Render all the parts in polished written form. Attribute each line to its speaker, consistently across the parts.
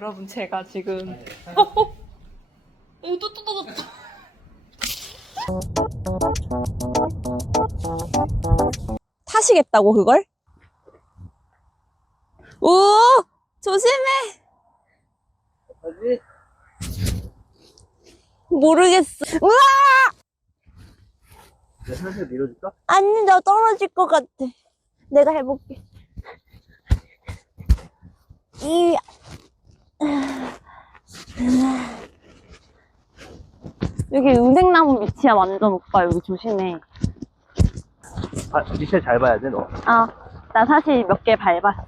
Speaker 1: 여러분 제가 지금 또 뜯어졌다. 타시겠다고 그걸? 오! 조심해! 모르겠어. 우와!
Speaker 2: 내가 살살 밀어줄까?
Speaker 1: 아니, 나 떨어질 것 같아. 내가 해볼게. 여기 은행나무 밑이야, 완전 오빠. 여기 조심해.
Speaker 2: 아, 밑에 잘 봐야 돼, 너.
Speaker 1: 아, 나 사실 몇 개 밟았어.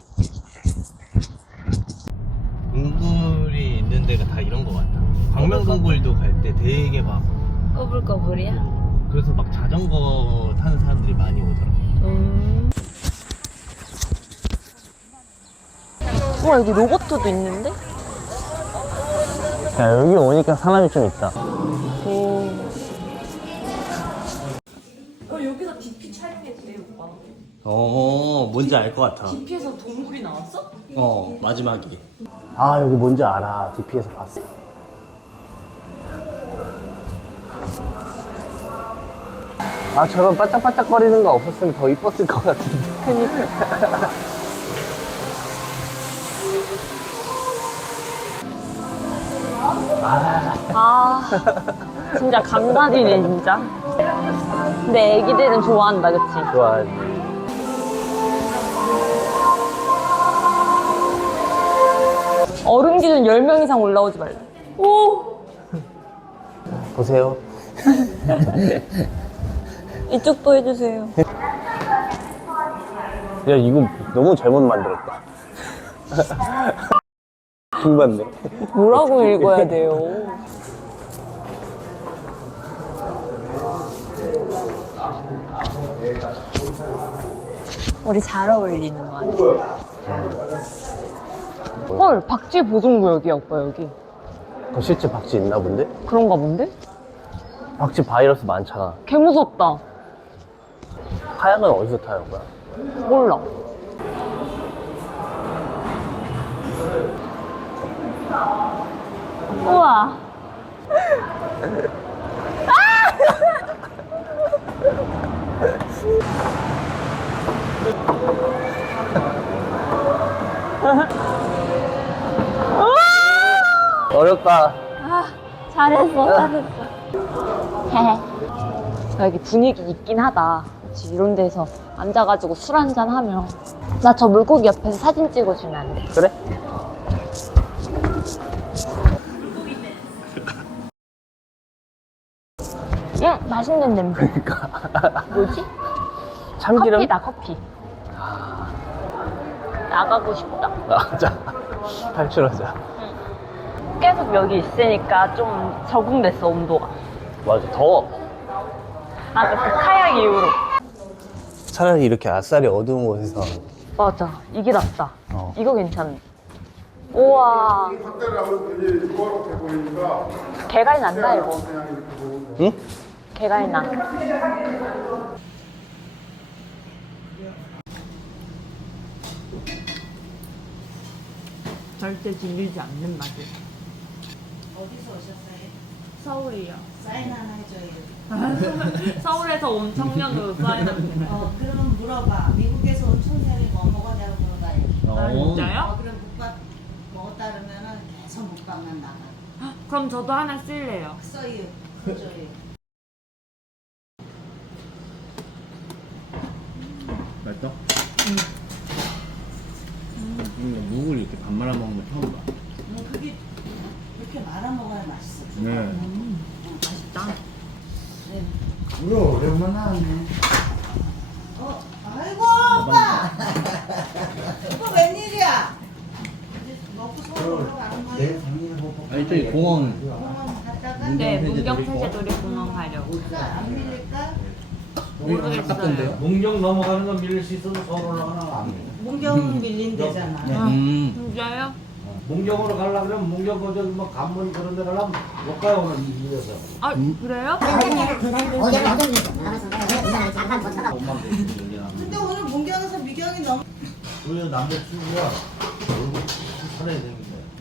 Speaker 2: 동굴이 있는 데가 다 이런 거 같다. 광명동굴도 갈 때 되게 막
Speaker 1: 꼬불꼬불이야?
Speaker 2: 그래서 막 자전거 타는 사람들이 많이 오더라.
Speaker 1: 우와, 여기 로봇도 있는데?
Speaker 2: 야, 여기 오니까 사람이 좀 있다.
Speaker 1: 여기서 DP 촬영했대, 오빠.
Speaker 2: 뭔지 알 것 같아.
Speaker 1: DP에서 동물이 나왔어?
Speaker 2: 마지막이. 아, 여기 뭔지 알아. DP에서 봤어. 아, 저런 반짝반짝거리는 거 없었으면 더 이뻤을 것 같은데.
Speaker 1: 그니까. 아, 진짜 감각이네, 진짜. 근데 애기들은 좋아한다, 그치?
Speaker 2: 좋아하지.
Speaker 1: 어른 기준 10명 이상 올라오지 말라. 오!
Speaker 2: 보세요.
Speaker 1: 이쪽도 해주세요.
Speaker 2: 야, 이거 너무 잘못 만들었다. 킹받네.
Speaker 1: 뭐라고 읽어야 돼요? 우리 잘 어울리는 거 같아. 헐, 박쥐 보존구역이야, 오빠, 여기.
Speaker 2: 그 실제 박쥐 있나 본데?
Speaker 1: 그런가 본데?
Speaker 2: 박쥐 바이러스 많잖아.
Speaker 1: 개 무섭다.
Speaker 2: 카약은 어디서 타는 거야?
Speaker 1: 몰라. 우와.
Speaker 2: 어렵다.
Speaker 1: 아, 잘했어. 여기 분위기 있긴 하다. 그치, 이런 데서 앉아가지고 술 한잔 하면. 나 저 물고기 옆에서 사진 찍어주면 안 돼?
Speaker 2: 그래?
Speaker 1: 응, 맛있는 냄새.
Speaker 2: 그러니까.
Speaker 1: 뭐지?
Speaker 2: 참기름?
Speaker 1: 커피다, 커피. 나가고 싶다.
Speaker 2: 자, 탈출하자.
Speaker 1: 계속 여기 있으니까 좀 적응됐어, 온도가.
Speaker 2: 맞아, 더워.
Speaker 1: 아, 그 카약 이후로.
Speaker 2: 차라리 이렇게 아싸리 어두운 곳에서.
Speaker 1: 맞아, 이게 낫다.
Speaker 2: 어.
Speaker 1: 이거 괜찮네. 우와. 개갈 난다, 이거.
Speaker 2: 응?
Speaker 1: 개갈 나. 절대 질리지 않는 맛을.
Speaker 3: 어디서 오셨어요?
Speaker 1: 서울이요.
Speaker 3: 사인 하나 해줘요.
Speaker 1: 서울에서 온 청년으로 사인합니다.
Speaker 3: 그러면 물어봐. 미국에서 온 청년이 뭐 먹었냐고 물어봐요.
Speaker 1: 아, 진짜요?
Speaker 3: 그럼 국밥 먹었다 그러면은 계속 국밥만 나가.
Speaker 1: 그럼 저도 하나 쓸래요.
Speaker 3: 써요. 해줘요.
Speaker 2: 맛있어? 묵을 이렇게 밥 말아 먹는 거 처음 봐.
Speaker 3: 그게 이렇게 말아 먹어야 맛있어.
Speaker 2: 네.
Speaker 1: 맛있다.
Speaker 3: 네.
Speaker 4: 뭐야 오랜만 나왔네.
Speaker 3: 아이고 오빠. 오빠 웬일이야? 이제 먹고 서울 올라가는 거예요?
Speaker 4: 내 작년에 못
Speaker 2: 아니, 저기 공원.
Speaker 3: 공원 갔다가
Speaker 1: 네, 문경세제놀이공원 가려고.
Speaker 3: 안 밀릴까?
Speaker 1: 모르겠어요.
Speaker 4: 문경 넘어가는 건 밀릴 수 있어도 서울 올라가나 안 돼.
Speaker 3: 문경은 밀린대잖아.
Speaker 1: 진짜요?
Speaker 4: 문경으로 가려고 그러면 문경 거저 뭐 관문 그런 데 가려면 못 가요 오늘 이래서.
Speaker 1: 아, 그래요?
Speaker 3: 근데 오늘 문경에서 미경이 너무
Speaker 4: 우리 남자 친구가 얼굴 선해 생긴데.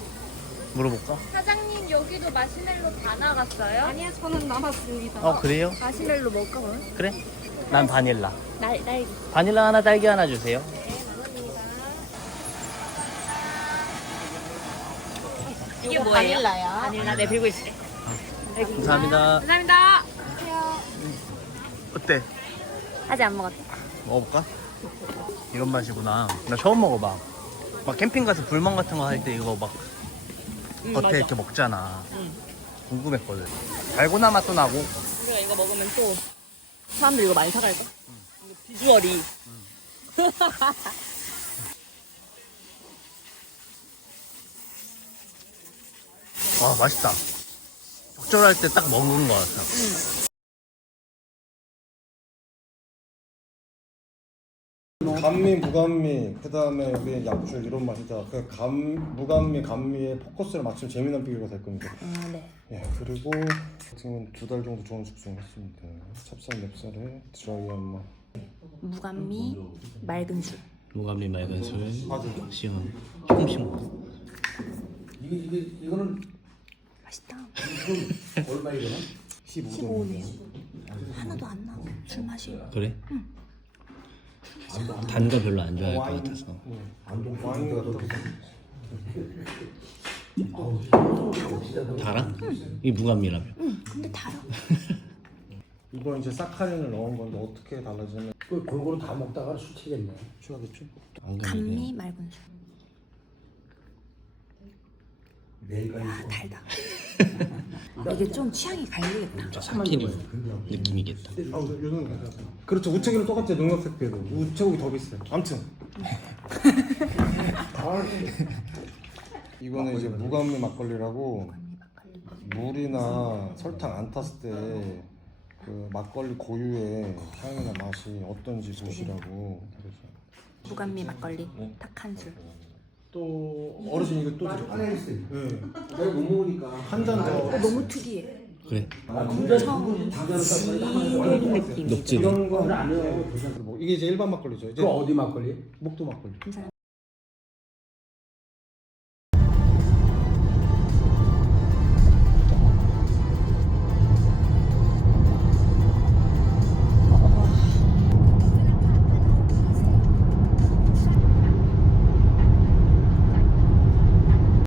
Speaker 5: 물어볼까?
Speaker 1: 사장님 여기도 마시멜로 다 나갔어요?
Speaker 6: 아니요, 저는 남았습니다.
Speaker 5: 그래요?
Speaker 1: 마시멜로 먹을까 그럼?
Speaker 5: 그래? 난 바닐라.
Speaker 1: 날기.
Speaker 5: 바닐라 하나, 딸기 하나 주세요.
Speaker 1: 이게 뭐예요? 바닐라야. 바닐라 네 들고 있을게.
Speaker 5: 감사합니다.
Speaker 1: 감사합니다.
Speaker 5: 어때?
Speaker 1: 아직 안 먹었어.
Speaker 5: 먹어볼까? 이런 맛이구나. 나 처음 먹어봐. 막 캠핑 가서 불멍 같은 거 할 때 이거 막 겉에
Speaker 1: 맞아.
Speaker 5: 이렇게 먹잖아. 궁금했거든. 달고나 맛도 나고.
Speaker 1: 우리가 이거 먹으면 또 사람들 이거 많이 사갈까? 이거 비주얼이.
Speaker 5: 와, 맛있다. 적절할 때 딱 먹은 것 같아.
Speaker 7: 감미, 무감미, 그 다음에 우리 약주 이런 맛이다. 그 무감미, 감미의 포커스를 맞추면 재미난 비교가 될 겁니다.
Speaker 1: 네.
Speaker 7: 예, 그리고 지금 2달 정도 좋은 숙성했습니다. 찹쌀, 맵쌀에 드라이한 맛.
Speaker 6: 무감미, 맑은 술.
Speaker 5: 무감리 맑은 술, 시음, 조금씩 먹어.
Speaker 4: 이거는
Speaker 6: 맛있다.
Speaker 4: 얼마 이거나?
Speaker 6: 15네요. 하나도 안 나. 술 맛이.
Speaker 5: 그래? 단 거 별로 안 좋아할 것 같아서. 달아? 이 무감미라며.
Speaker 6: 근데 달아.
Speaker 7: 이거 이제 사카린을 넣은 건데 어떻게 달라지냐면
Speaker 8: 골고루 다 먹다가 술 튀겠네.
Speaker 7: 취하겠죠?
Speaker 6: 감미, 맑은 술.
Speaker 4: 내일까지
Speaker 6: 달다. 이게 좀 취향이 갈리겠다.
Speaker 5: 삭히는 느낌이겠다.
Speaker 7: 요즘 괜찮아요. 그렇죠. 우체국은 똑같아요. 농협택배도. 우체국이 더 비싸요. 아무튼 이거는 이제 무감미 막걸리라고 물이나 설탕 안 탔을 때 그 막걸리 고유의 향이나 맛이 어떤지 보시라고. 그래서
Speaker 6: 무감미 막걸리, 탁한 술.
Speaker 7: 또 어르신 이거 또 드릴까요?
Speaker 8: 안에 있어요.
Speaker 7: 네.
Speaker 8: 내가 못 먹으니까.
Speaker 7: 한 잔 더.
Speaker 6: 너무 특이해.
Speaker 5: 그래.
Speaker 6: 느낌.
Speaker 5: 녹지.
Speaker 7: 이런 거안 해요. 이게 이제 일반 막걸리죠. 이제
Speaker 8: 그 어디 막걸리?
Speaker 7: 목도 막걸리.